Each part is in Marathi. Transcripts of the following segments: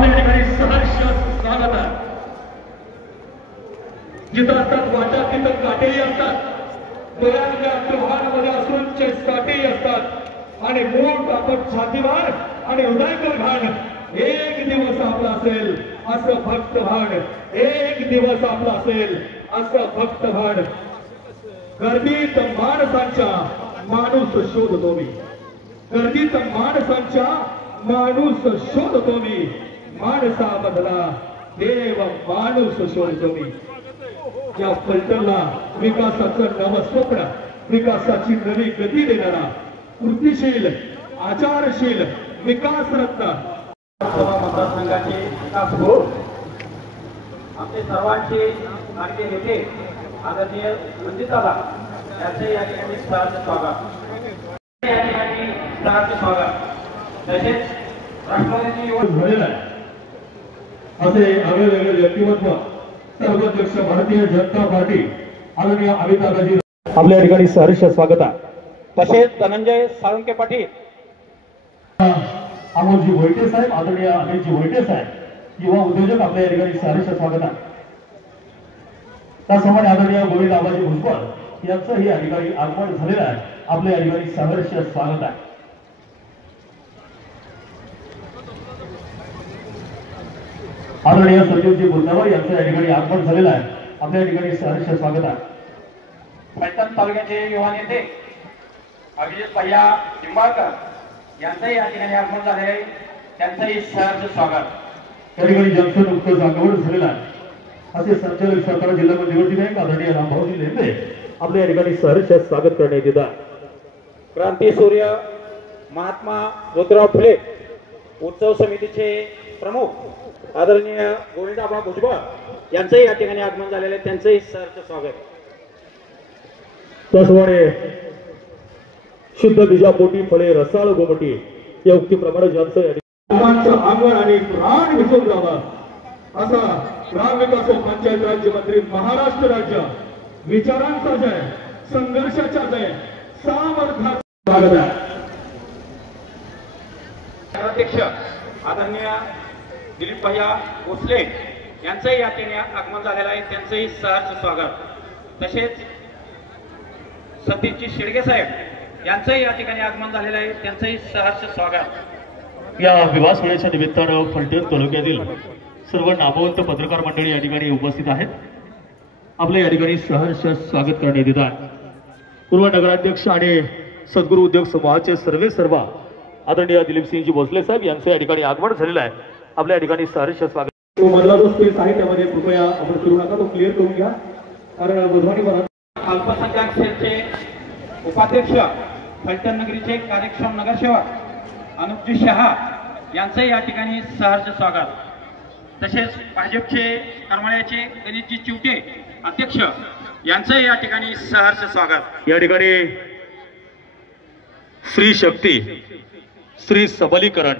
आपल्या ठिकाणी सहर्ष स्वागत आहे। जिथं असतात वाटा तिथं काटेही असतात, डोळ्यांच्या त्योहारामध्ये असूनचे साठेही असतात आणि मोठ आपण छातीवार आणि हृदय घाण एक दिवस आपला असेल असं भक्तभान, एक दिवस आपला असेल असं भक्तभान। गर्दीत माणसांच्या माणूस शोधतो मी, गर्दीत माणसांच्या माणूस शोधतो मी, माणसामधला देव माणूस शोधतो मी। या फलटणला विकासाचं नवं स्वप्न, विकासाची नवी गती देणारा कृतीशील आचारशील विकास रत्न मतदारसंघाचे विकास हो आमचे सर्वांचे लाडके नेते आदरणीय रणजितदादा यांचे या ठिकाणी सहर्ष स्वागत, या ठिकाणी सहर्ष स्वागत। तसेच राष्ट्रवादीची झालेला आहे असे आगळेवेगळे व्यक्तिमत्व सर्वाध्यक्ष भारतीय जनता पार्टी आदरणीय अमिताभजी आपल्या ठिकाणी सहर्ष स्वागत आहे। तसेच धनंजय साळुंके पाटील, अमोलजी भोईटे साहेब, आदरणीय अमितजी भोईटे साहेब युवा उद्योजक आपल्या ठिकाणी सहर्ष स्वागत आहे। त्याचप्रमाणे आदरणीय गोविंद आबाजी भुजबळ यांचंही या ठिकाणी आगमन झालेलं आहे, आपल्या या ठिकाणी सहर्ष स्वागत आहे। आदरणीय संजीवजी बुंदावर यांचं या ठिकाणी आगमन झालेलं आहे, आपल्या ठिकाणी सहर्ष स्वागत आहे। फलटण तालुक्याचे युवा नेते अभिजित भैया निंबाळकर यांचंही या ठिकाणी आगमन झाले आहे, त्यांचंही सहर्ष स्वागत। या ठिकाणी जंक्शन नुकतंच आगमन झालेलं आहे असे संचालक सातारा जिल्हा निवडणूक आयोग आदरणीय रामभाऊजी लेंडे आपल्या या ठिकाणी सहर्ष स्वागत करण्यात येत आहे। क्रांती सूर्य महात्मा ज्योतिराव फुले उत्सव समितीचे प्रमुख आदरणीय गोविंदाबा भुजबळ यांचंही या ठिकाणी आगमन झालेले आहे, त्यांचंही सहर्ष स्वागत। त्याचप्रमाणे शुद्ध बीजापोटी फळे रसाळ गोमटी या उक्तीप्रमाणे ज्यांचं अंगण आणि प्राण विसरून जावं असा ग्रामविकास व पंचायत राज्यमंत्री महाराष्ट्र राज्य विचारांचा जय, संघर्षाचा जय, सामर्थ्याचा स्वागत आहे। अध्यक्ष आदरणीय दिलीप भैया भोसले यांचंही या ठिकाणी आगमन झालेलं आहे, त्यांचंही सहर्ष स्वागत। तसेच सतीशजी शेडगे साहेब यांचंही या ठिकाणी आगमन झालेलं आहे, त्यांचंही सहर्ष स्वागत। या विवाह सोहळ्याच्या निमित्तानं फलटण तालुक्यातील सर्व नामवंत पत्रकार मंडळी या ठिकाणी उपस्थित आहेत, आपल्या या ठिकाणी सहर्ष स्वागत करण्यात येत आहे। पूर्व नगराध्यक्ष आणि सद्गुरू उद्योग समूहाचे सर्व आदरणीय दिलीपसिंहजी भोसले साहेब यांचं या ठिकाणी आगमन झालेलं आहे, आपल्या या ठिकाणी सहर्ष स्वागत। तो मधला जो स्पेस आहे त्यामध्ये कृपया आपण करू नका, तो क्लिअर करून घ्या, कारण बुधवारी अल्पसंख्याक सेलचे उपाध्यक्ष फलटण नगरीचे कार्यक्षम नगरसेवक अनुपजी शहा यांचंही या ठिकाणी सहर्ष स्वागत। तसेच भाजपचे करमाळ्याचे गणेशजी चिवटे अध्यक्ष यांचंही या ठिकाणी सहर्ष स्वागत। या ठिकाणी स्त्री शक्ती, स्त्री सबलीकरण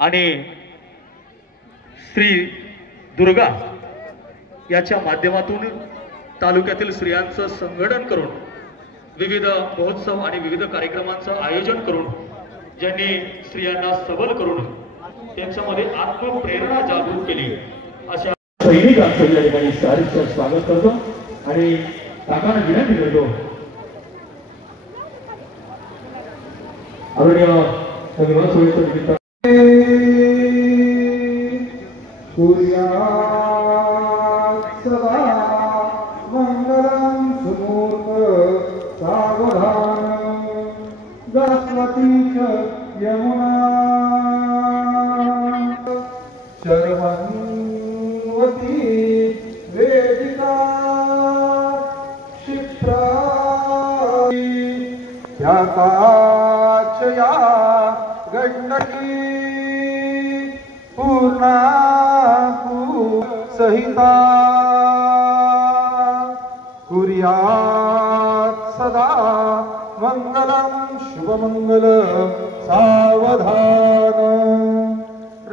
आणि श्री दुर्गा याच्या माध्यमातून तालुक्यातील स्त्रियांचं संघटन करून विविध महोत्सव आणि विविध कार्यक्रमांचं आयोजन करून ज्यांनी स्त्रियांना सबल करून त्यांच्यामध्ये आत्मप्रेरणा जागृत केली अशा सैनिकांचं या ठिकाणी सहर्ष स्वागत करतो आणि ताकाने विनंती करतो आदरणीय विवाह सोहळ्याच्या निमित्तानं सूर्या सदा मंगलम सुमूर्त सावधान सरस्वती यमुना शर्वन्वती वेदिका क्षिप्रा ह्याकाचया गंडकी पूर्णा सहिता कुर्यात् सदा मंगलम शुभमंगल सावधान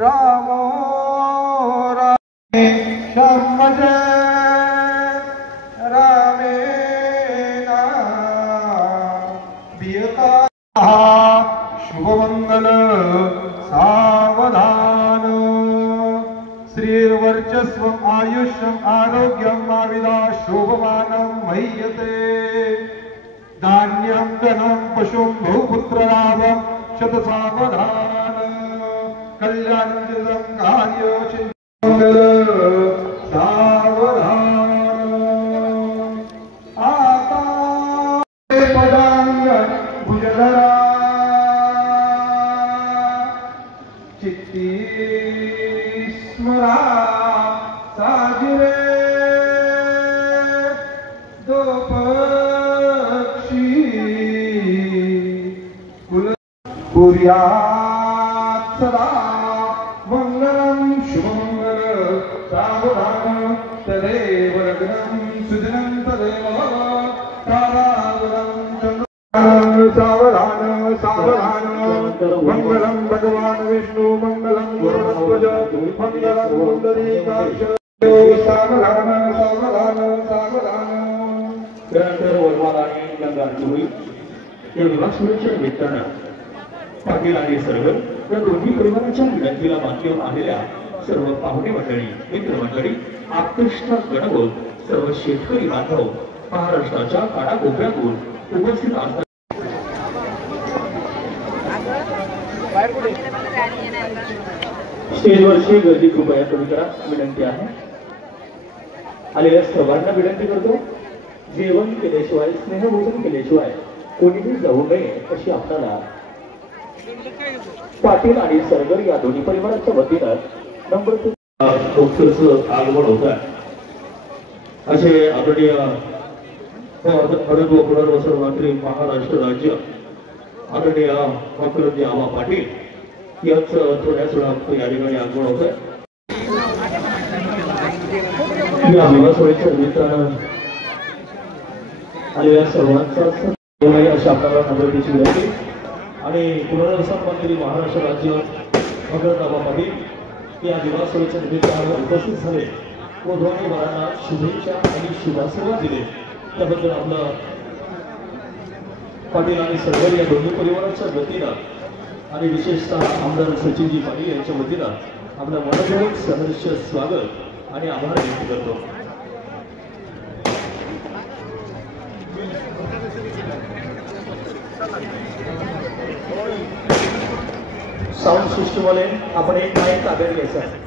रामो रामे शम्मजे रामेना बियता शुभमंगल सावधान श्रीर्वर्चस्वम् आयुष्यम् आरोग्यम् आविदा शोभमानं मह्यते धान्यं धनं पशुं बहुपुत्रलाभं शतसावधान कल्याणं कार्यचिन्तमङ्गल सावधान आता पदांग भुजधरा चित्ती स्मरा साजिरे दो पक्षी कुर्यात् सदा मंगलम शुभमंगल सावधान तदेव लग्नं सुदिनं तदेव तारावरं सावधान सावधान मंगलम भगवान विष्णु मंगलम गुरुध्वज मंगलम पुंडरीकाक्ष सावधान सावधान सावधान त्यानंतर वरमाल आणि गंगाचोळी या विवाहाच्या निमित्तानं पाटील आणि सरगर या दोन्ही परिवाराच्या विनंतीला मान्य आलेल्या सर्व पाहुणे मंडळी मित्र मंडळी आप्तेष्ट गणगोत सर्व शेतकरी बांधव महाराष्ट्राच्या कानाकोपऱ्यातून उपस्थित असतात. स्टेजवरची गर्दी कृपया कमी करा विनंती आहे. आलेल्या सर्वांना विनंती करतो जेवण केल्याशिवाय स्नेहभोजन केल्याशिवाय कोणीही जाऊ नये अशी आपल्याला पाटील आणि सरगर या दोन्ही परिवाराच्या वतीनं नंबर आगमन होत आहे असे आदरणीय व पुनर्वसन मंत्री महाराष्ट्र राज्य आदरणीय मकरंदी आबा पाटील यांचं थोड्याच वेळात या ठिकाणी आगमन होत आहे. या विवाहाच्या निमित्तानं आलेल्या सर्वांचा अशा आपल्याला नंबर द्यायची विनंती आणि पुनर्वसन मंत्री महाराष्ट्र राज्य मकरंदी आबा पाटील या विवाहाच्या निमित्तानं उपस्थित झाले व दोन्ही वरांना शुभेच्छा आणि शुभाशीर्वाद दिले त्याबद्दल आपलं पाटील आणि सरगर या दोन्ही परिवाराच्या वतीनं आणि विशेषतः आमदार सचिनजी पाटील यांच्या वतीनं आपलं मनपूर्वक सहर्ष स्वागत आणि आभार व्यक्त करतो. साऊंड सिस्टमवाले आपण एक माईक ताब्यात घ्यायचा आहे.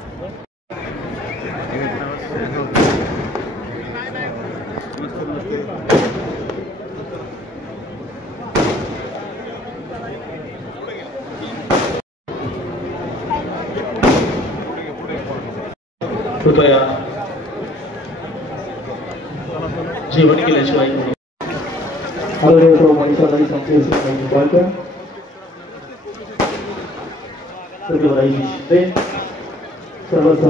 कृपया जेवण केल्याशिवाय सर्वच